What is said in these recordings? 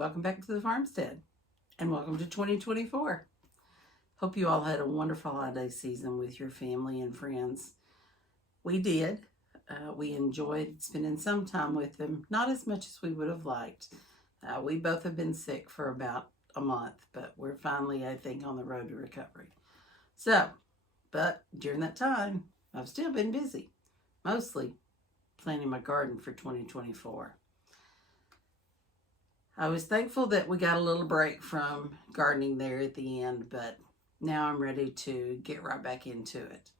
welcome back to the farmstead and welcome to 2024. Hope you all had a wonderful holiday season with your family and friends. We did. We enjoyed spending some time with them, not as much as we would have liked. We both have been sick for about a month, but we're finally, I think, on the road to recovery. But during that time, I've still been busy, mostly planting my garden for 2024. I was thankful that we got a little break from gardening there at the end, but now I'm ready to get right back into it.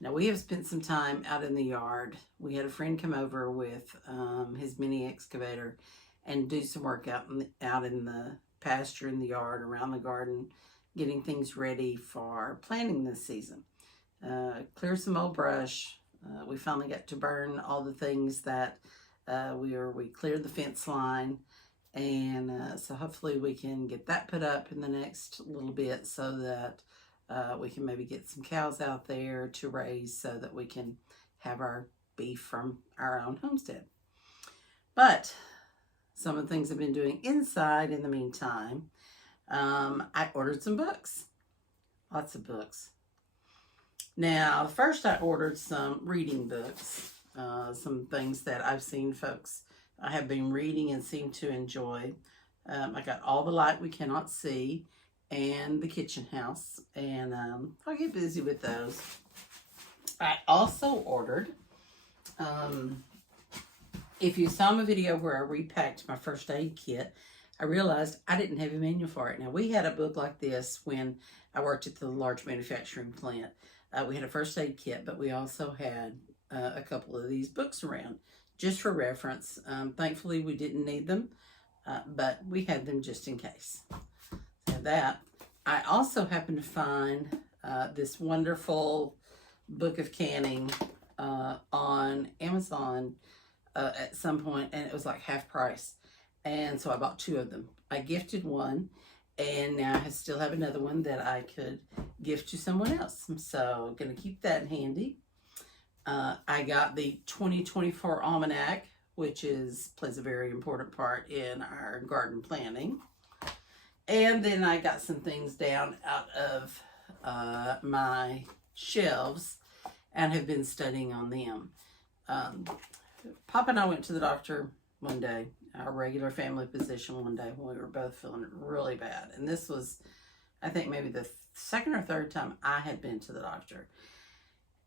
Now, we have spent some time out in the yard. We had a friend come over with his mini excavator and do some work out in the pasture, in the yard, around the garden, getting things ready for planting this season. Clear some old brush. We finally got to burn all the things that we cleared the fence line. And so hopefully we can get that put up in the next little bit so that we can maybe get some cows out there to raise so that we can have our beef from our own homestead. But some of the things I've been doing inside in the meantime, I ordered some books, lots of books. Now, first I ordered some reading books, some things that I've seen folks I have been reading and seem to enjoy. I got All the Light We Cannot See and The Kitchen House, and I'll get busy with those. I also ordered, if you saw my video where I repacked my first aid kit, I realized I didn't have a manual for it. Now, we had a book like this when I worked at the large manufacturing plant. We had a first aid kit, but we also had a couple of these books around, just for reference. Thankfully, we didn't need them, but we had them just in case. So that. I also happened to find this wonderful book of canning on Amazon at some point, and it was like half price. And so I bought two of them. I gifted one, and now I still have another one that I could gift to someone else. So I'm going to keep that handy. I got the 2024 Almanac, which plays a very important part in our garden planning. And then I got some things down out of my shelves and have been studying on them. Papa and I went to the doctor one day, our regular family physician one day, when we were both feeling really bad. And this was, I think, maybe the second or third time I had been to the doctor.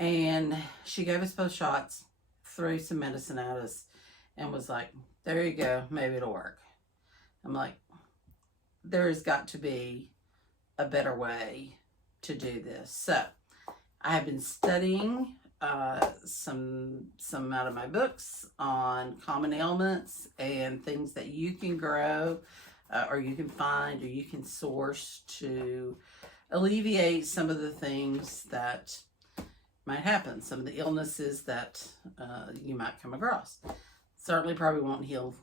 And she gave us both shots, threw some medicine at us, and was like, there you go, maybe it'll work. I'm like, there has got to be a better way to do this. So I have been studying some out of my books on common ailments and things that you can grow or you can find or you can source to alleviate some of the things that might happen, some of the illnesses that you might come across. Certainly probably won't heal,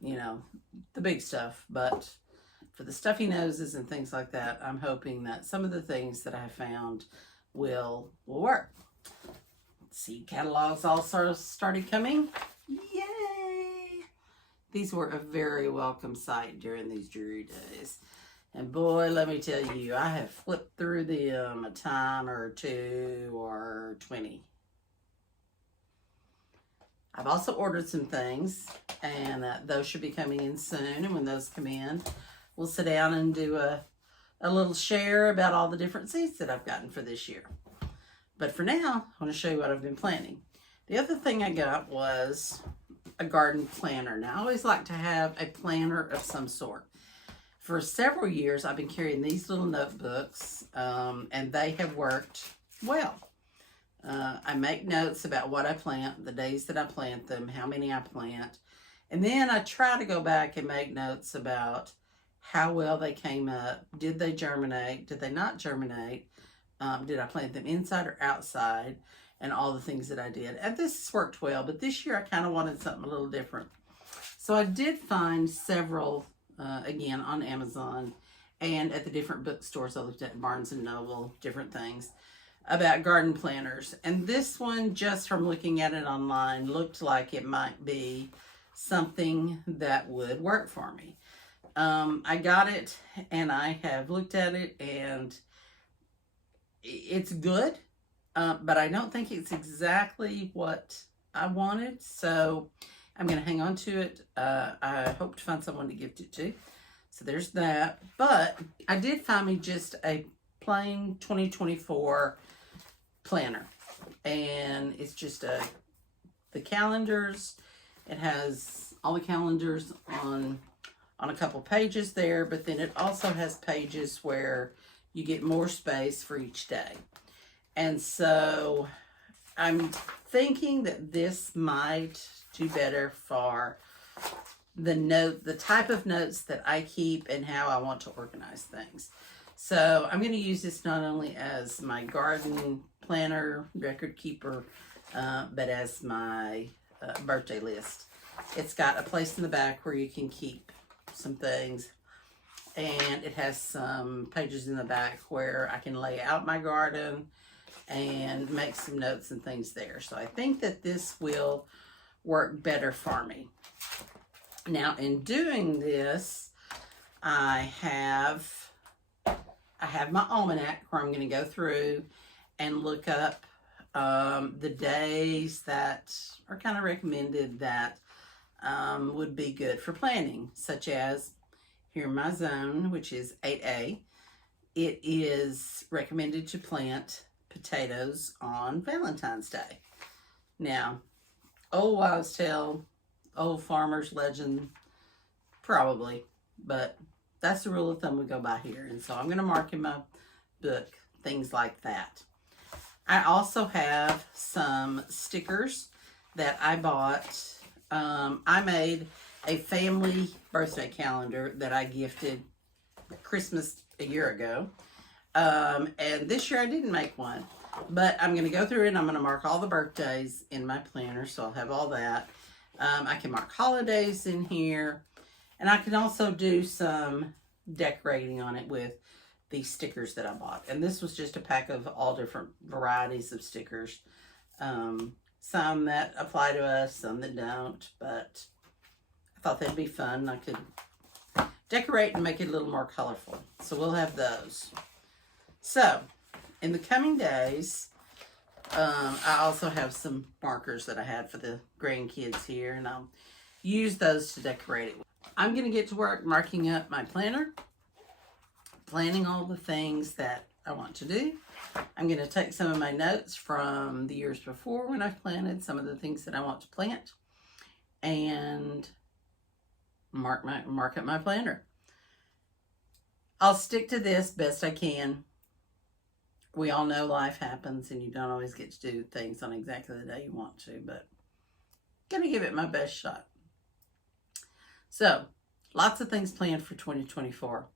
the big stuff, but for the stuffy noses and things like that, I'm hoping that some of the things that I found will work. Seed catalogs all sort of started coming. Yay! These were a very welcome sight during these dreary days. And boy, let me tell you, I have flipped through them a time or two or 20. I've also ordered some things, and those should be coming in soon. And when those come in, we'll sit down and do a little share about all the different seeds that I've gotten for this year. But for now, I want to show you what I've been planting. The other thing I got was a garden planner. Now, I always like to have a planner of some sort. For several years, I've been carrying these little notebooks, and they have worked well. I make notes about what I plant, the days that I plant them, how many I plant, and then I try to go back and make notes about how well they came up. Did they germinate? Did they not germinate? Did I plant them inside or outside? And all the things that I did. And this has worked well, but this year I kind of wanted something a little different. So I did find several again on Amazon and at the different bookstores. I looked at Barnes and Noble, different things about garden planners. And this one, just from looking at it online, looked like it might be something that would work for me. I got it and I have looked at it and it's good, but I don't think it's exactly what I wanted. So I'm going to hang on to it. I hope to find someone to gift it to. So there's that. But I did find me just a plain 2024 planner. And it's just the calendars. It has all the calendars on a couple pages there, but then it also has pages where you get more space for each day. And so I'm thinking that this might do better for the type of notes that I keep and how I want to organize things. So I'm going to use this not only as my garden planner, record keeper, but as my birthday list. It's got a place in the back where you can keep some things, and it has some pages in the back where I can lay out my garden and make some notes and things there. So I think that this will work better for me. Now, in doing this, I have my almanac where I'm going to go through and look up the days that are kind of recommended that would be good for planting, such as here in my zone, which is 8A. It is recommended to plant potatoes on Valentine's Day. Now, old wives' tale, old farmer's legend, probably, but that's the rule of thumb we go by here. And so I'm going to mark in my book things like that. I also have some stickers that I bought. I made a family birthday calendar that I gifted Christmas a year ago. And this year I didn't make one, but I'm going to go through it and I'm going to mark all the birthdays in my planner. So I'll have all that. I can mark holidays in here, and I can also do some decorating on it with the stickers that I bought. And this was just a pack of all different varieties of stickers. Some that apply to us, some that don't, but I thought that'd be fun. I could decorate and make it a little more colorful. So we'll have those. So in the coming days, I also have some markers that I had for the grandkids here, and I'll use those to decorate it. I'm going to get to work marking up my planner, planning all the things that I want to do. I'm going to take some of my notes from the years before when I've planted some of the things that I want to plant and mark up my planner. I'll stick to this best I can. We all know life happens and you don't always get to do things on exactly the day you want to, but I'm going to give it my best shot. So, lots of things planned for 2024.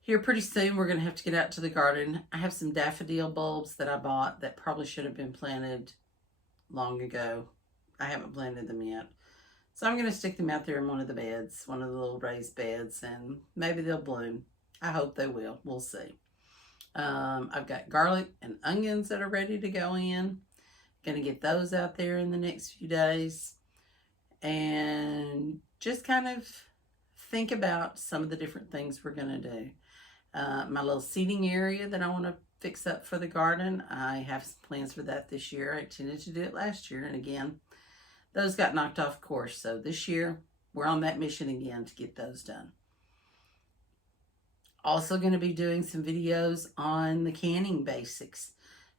Here pretty soon we're going to have to get out to the garden. I have some daffodil bulbs that I bought that probably should have been planted long ago. I haven't planted them yet. So I'm going to stick them out there in one of the beds, one of the little raised beds, and maybe they'll bloom. I hope they will. We'll see. I've got garlic and onions that are ready to go in. Going to get those out there in the next few days. And just kind of think about some of the different things we're going to do. My little seating area that I want to fix up for the garden, I have some plans for that this year. I intended to do it last year, and again, those got knocked off course. So this year, we're on that mission again to get those done. Also going to be doing some videos on the canning basics,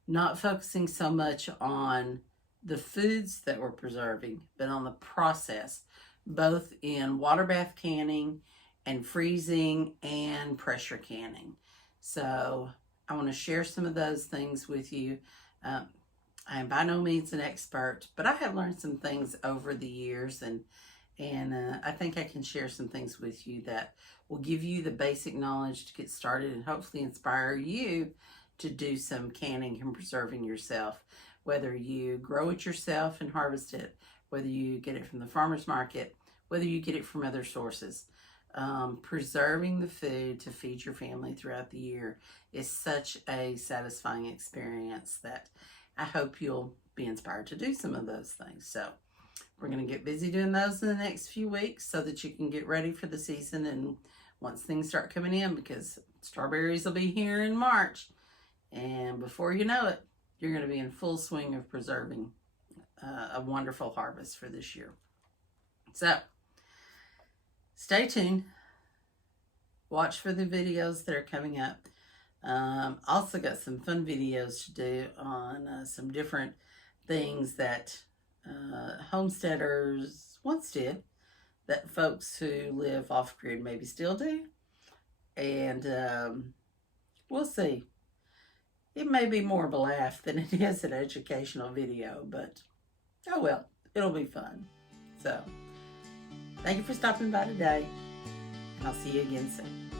not focusing so much on the foods that we're preserving, but on the process, both in water bath canning and freezing and pressure canning. So I want to share some of those things with you. I am by no means an expert, but I have learned some things over the years, and I think I can share some things with you that will give you the basic knowledge to get started and hopefully inspire you to do some canning and preserving yourself, whether you grow it yourself and harvest it, whether you get it from the farmer's market, whether you get it from other sources. Preserving the food to feed your family throughout the year is such a satisfying experience that I hope you'll be inspired to do some of those things. So we're going to get busy doing those in the next few weeks so that you can get ready for the season and once things start coming in, because strawberries will be here in March. And before you know it, you're going to be in full swing of preserving a wonderful harvest for this year. So, stay tuned. Watch for the videos that are coming up. Also got some fun videos to do on some different things that homesteaders once did, that folks who live off-grid maybe still do. And we'll see. It may be more of a laugh than it is an educational video, but oh well, it'll be fun. So, thank you for stopping by today, and I'll see you again soon.